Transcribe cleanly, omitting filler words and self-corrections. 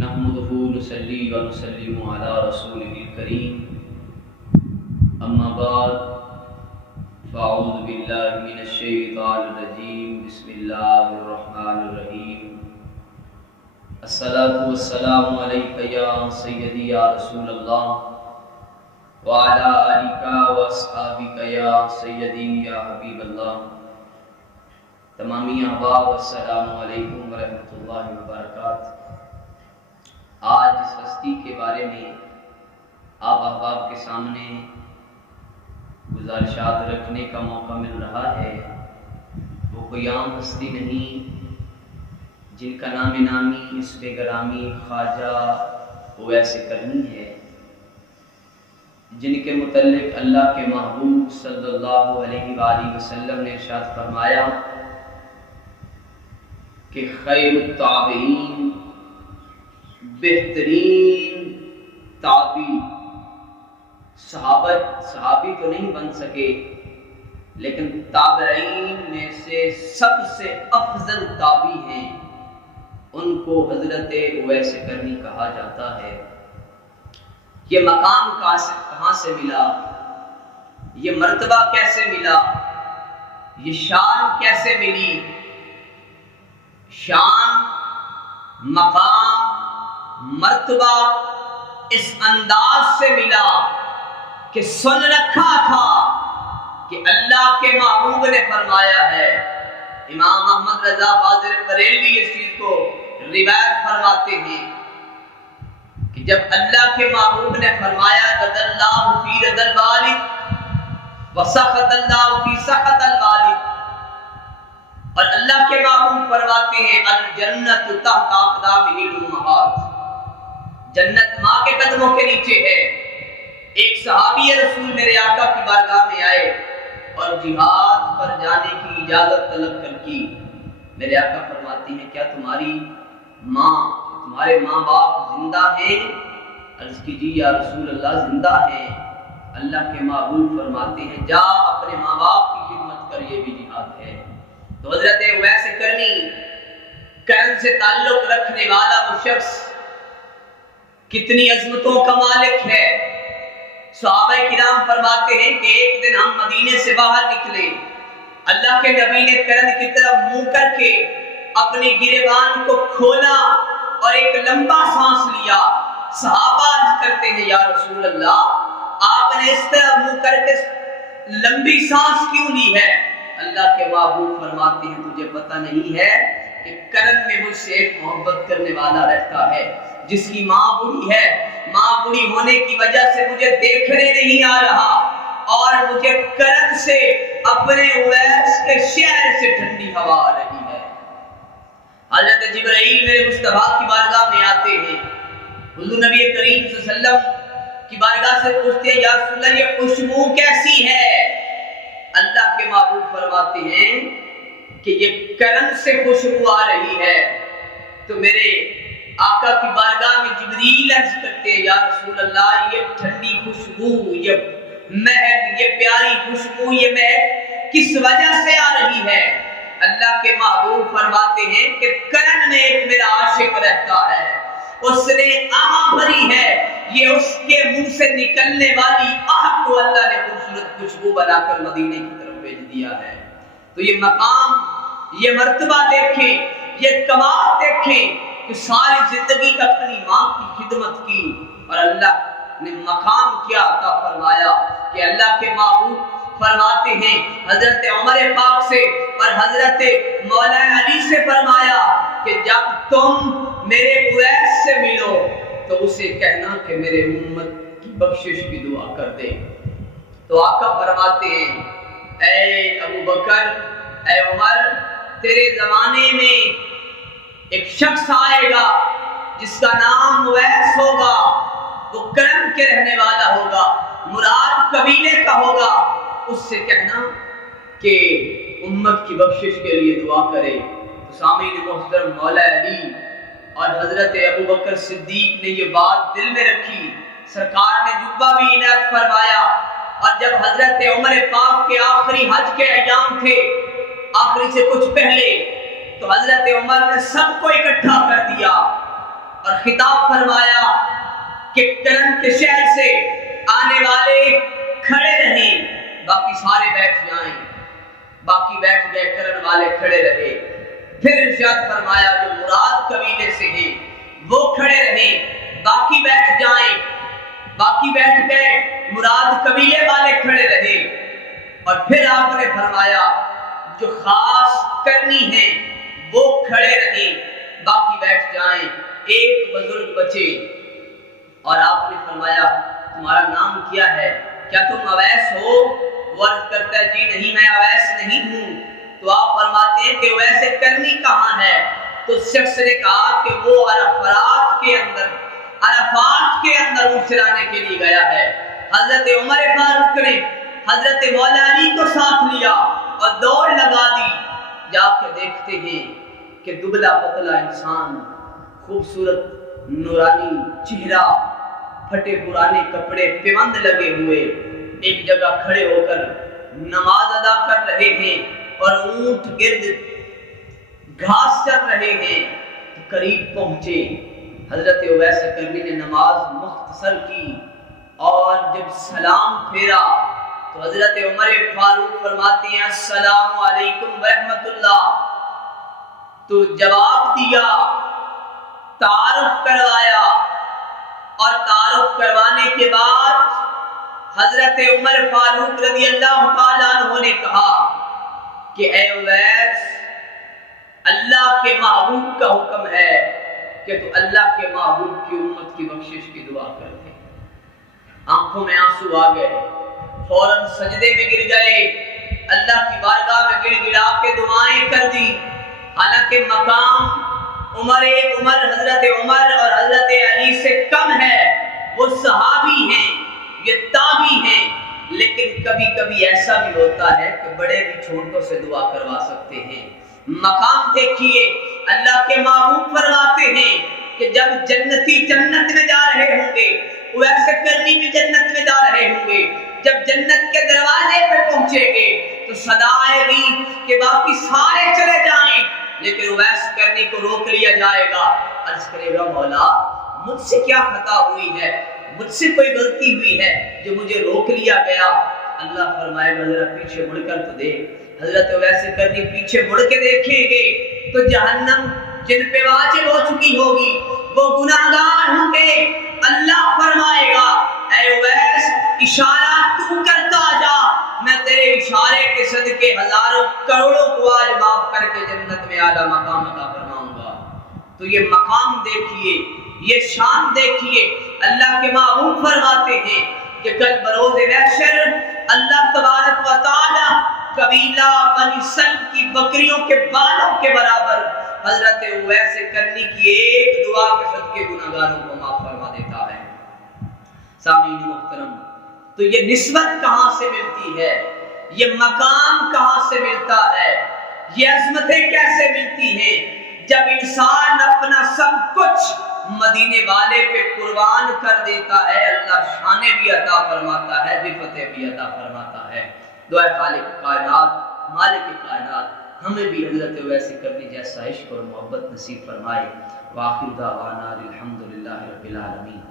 نحمده نصلي ونسلم على رسوله الكريم اما بعد فاعوذ بالله من الشيطان الرجيم بسم الله الرحمن الرحيم الصلاة والسلام عليك يا سيدي يا رسول الله وعلى آلك واصحابك يا سيدي يا حبيب الله. تمامی احباب السلام علیکم ورحمۃ اللہ وبرکاتہ. آج اس ہستی کے بارے میں آپ احباب کے سامنے گزارشات رکھنے کا موقع مل رہا ہے. وہ کوئی عام ہستی نہیں جن کا نام نامی اسم گرامی خواجہ اویس کرنی ہے، جن کے متعلق اللہ کے محبوب صلی اللہ علیہ وآلہ وسلم نے ارشاد فرمایا کہ خیر التابعین، بہترین تابعی، صحابی تو نہیں بن سکے لیکن تابعین میں سے سب سے افضل تابعی ہیں، ان کو حضرت اویس کرنی کہا جاتا ہے. یہ مقام کہاں سے ملا، یہ مرتبہ کیسے ملا، یہ شان کیسے ملی؟ شان، مقام، مرتبہ اس انداز سے ملا کہ سن رکھا تھا کہ اللہ کے محبوب نے فرمایا ہے. امام احمد رضا بازر بریلوی اس چیز کو روایت فرماتے ہیں کہ جب اللہ کے محبوب نے فرمایا رضی اللہ فی رضا الوالد وسخط اللہ فی سخط الوالد، اور اللہ کے محبوب فرماتے ہیں الجنت تحت اقدامہ الامہات، جنت ماں کے قدموں کے نیچے ہے. ایک صحابی رسول میرے آقا کی بارگاہ میں آئے اور جہاد پر جانے کی اجازت طلب کر کی. میرے آقا فرماتی ہیں کیا تمہارے ماں باپ زندہ ہیں؟ عرض کی جی یا رسول اللہ زندہ ہیں. اللہ کے محبوب فرماتے ہیں جا اپنے ماں باپ کی خدمت کر، یہ بھی جہاد ہے. تو حضرت اویس کرنی کرن سے تعلق رکھنے والا وہ شخص کتنی عظمتوں کا مالک ہے. صحابہ کرام فرماتے ہیں کہ ایک دن ہم مدینے سے باہر نکلے، اللہ کے نبی نے کرن کی طرف منہ کر کے اپنی گریبان کو کھولا اور ایک لمبا سانس لیا. صحابہ عرض کرتے ہیں یا رسول اللہ آپ نے اس طرح منہ کر کے لمبی سانس کیوں لی ہے؟ اللہ کے محبوب فرماتے ہیں تجھے پتہ نہیں ہے کہ کرن میں مجھ سے ایک محبت کرنے والا رہتا ہے جس کی ماں بوڑھی ہے، ماں بوڑھی ہونے کی وجہ سے مجھے دیکھنے نہیں آ رہا اور مجھے کرن سے اپنے اویس کے شہر سے ٹھنڈی ہوا آ رہی ہے. حضرت جبرائیل میرے مصطفیٰ کی بارگاہ میں آتے ہیں، حضور نبی کریم صلی اللہ علیہ وسلم کی بارگاہ سے پوچھتے ہیں یا رسول اللہ یہ خوشبو کیسی ہے؟ اللہ کے محبوب فرماتے ہیں کہ یہ کرن سے خوشبو آ رہی ہے. تو میرے آقا کی بارگاہ میں جبریل عرض کرتے ہیں یا رسول اللہ یہ ٹھنڈی خوشبو، یہ مہک، یہ پیاری خوشبو، یہ مہک کس وجہ سے آ رہی ہے؟ اللہ کے محبوب فرماتے ہیں کہ کرن میں ایک میرا عاشق رہتا ہے، اس نے آہ بھری ہے، یہ اس کے منہ سے نکلنے والی آہ کو اللہ نے خوبصورت خوشبو بنا کر مدینے کی طرف بھیج دیا ہے. تو یہ مقام، یہ مرتبہ دیکھیں، یہ کمال دیکھیں کہ ساری زندگی اپنی ماں کی خدمت کی اور اللہ نے مقام کیا عطا فرمایا کہ اللہ کے محبوب فرماتے ہیں حضرت عمر پاک سے اور حضرت مولا علی سے فرمایا کہ جب تم میرے اویس سے ملو تو اسے کہنا کہ میرے امت کی بخشش کی دعا کر دے. تو آقا فرماتے ہیں اے ابو بکر، اے عمر، تیرے زمانے میں ایک شخص آئے گا جس کا نام اویس ہوگا، وہ کرن کے رہنے والا ہوگا، مراد قبیلے کا ہوگا. اس سے کہنا کہ امت کی بخشش کے لیے دعا کرے. تو سامعین محترم، مولا علی اور حضرت ابو بکر صدیق نے یہ بات دل میں رکھی. سرکار نے جبہ بھی عنایت فرمایا اور جب حضرت عمر پاک کے آخری حج کے ایام تھے، آخری سے کچھ پہلے، تو حضرت عمر نے سب کو اکٹھا کر دیا اور خطاب فرمایا کہ کرن کے شہر سے آنے والے کھڑے رہیں، باقی سارے بیٹھ جائیں۔ باقی بیٹھ گئے، کرن والے کھڑے رہے۔ پھر ارشاد فرمایا جو مراد قبیلے سے ہیں وہ کھڑے رہیں، باقی بیٹھ جائیں۔ باقی بیٹھ گئے، مراد قبیلے والے کھڑے رہے۔ اور پھر آپ نے فرمایا جو خاص کرنی ہے وہ کھڑے رہیں، باقی بیٹھ جائیں۔ ایک بزرگ بچے اور آپ نے فرمایا تمہارا نام کیا ہے؟ کیا تم اویس ہو؟ وہ عرض کرتا ہے جی نہیں، میں اویس نہیں ہوں۔ تو آپ فرماتے ہیں کہ اویس کرنی کہاں ہے؟ تو شخص نے کہا کہ وہ عرفات کے اندر اچھلانے کے لیے گیا ہے۔ حضرت عمر فاروق نے حضرت مولا علی کو ساتھ لیا اور دوڑ لگا دی۔ جا کے دیکھتے ہیں کہ دبلا پتلا انسان، خوبصورت نورانی چہرہ، پھٹے پرانے کپڑے، پیوند لگے ہوئے، ایک جگہ کھڑے ہو کر نماز ادا کر رہے ہیں اور اونٹ گرد گھاس چر رہے ہیں۔ قریب پہنچے، حضرت اویس کرنی نے نماز مختصر کی اور جب سلام پھیرا تو حضرت عمر فاروق فرماتے ہیں السلام علیکم ورحمۃ اللہ۔ تو جواب دیا، تعارف کروایا، اور تعارف کروانے کے بعد حضرت عمر فاروق رضی اللہ تعالیٰ عنہ نے کہا کہ اے اویس، اللہ کے محبوب کا حکم ہے کہ تو اللہ کے محبوب کی امت کی بخشش کی دعا کر دے۔ آنکھوں میں آنسو آ گئے، فوراً سجدے میں گر گئے، اللہ کی بارگاہ میں گڑ گڑا کے دعائیں کر دی۔ حالانکہ مقام عمر حضرت عمر اور حضرت علی سے کم ہے، وہ صحابی ہیں، یہ تابعی ہیں، لیکن کبھی کبھی ایسا بھی ہوتا ہے کہ بڑے بھی چھوٹوں سے دعا کروا سکتے ہیں۔ مقام دیکھیے، اللہ کے محبوب فرماتے ہیں کہ جب جنتی جنت میں جا رہے ہوں گے، ویسے کرنی بھی جنت میں جا رہے ہوں گے، جب جنت کے دروازے پہ پہنچیں گے تو صدا آئے گی کہ باقی سارے چلے جائیں، لیکن اویس کرنی کو روک لیا جائے گا۔ عرض کرے گا مولا مجھ سے کیا خطا ہوئی ہے، مجھ سے کوئی غلطی ہوئی ہے جو مجھے روک لیا گیا؟ اللہ فرمائے گا ذرا پیچھے مڑ کر تو دیکھ۔ حضرت اویس کرنی پیچھے مڑ کے دیکھیں گے تو جہنم جن پہ واجب ہو چکی ہوگی وہ گناہگار ہوں گے۔ اللہ فرمائے گا اے اویس اشارہ تو کرتا جا، میں تیرے اشارے کے صدقے ہزاروں کروڑوں کو آج معاف کر کے جنت میں اعلیٰ مقام عطا فرماؤں گا۔ تو یہ مقام دیکھیے، یہ شان دیکھیے، اللہ کے محبوب فرماتے ہیں کہ کل بروز محشر اللہ تبارک و تعالی قبیلہ بنی سلم کی بکریوں کے بالوں کے برابر حضرت اویس کرنی کی ایک دعا کے صدقے گناہگاروں کو معاف فرما دیتا ہے۔ سامعین محترم، تو یہ نسبت کہاں سے ملتی ہے، یہ مقام کہاں سے ملتا ہے، یہ عظمتیں کیسے ملتی ہیں؟ جب انسان اپنا سب کچھ مدینے والے پہ قربان کر دیتا ہے، اللہ شانیں بھی عطا فرماتا ہے، رفتیں بھی عطا فرماتا ہے۔ دعا خالق کائنات مالک کائنات ہمیں بھی حضرت اویس کرنی جیسا عشق اور محبت نصیب فرمائے۔ وآخر دعوانا الحمدللہ رب العالمین۔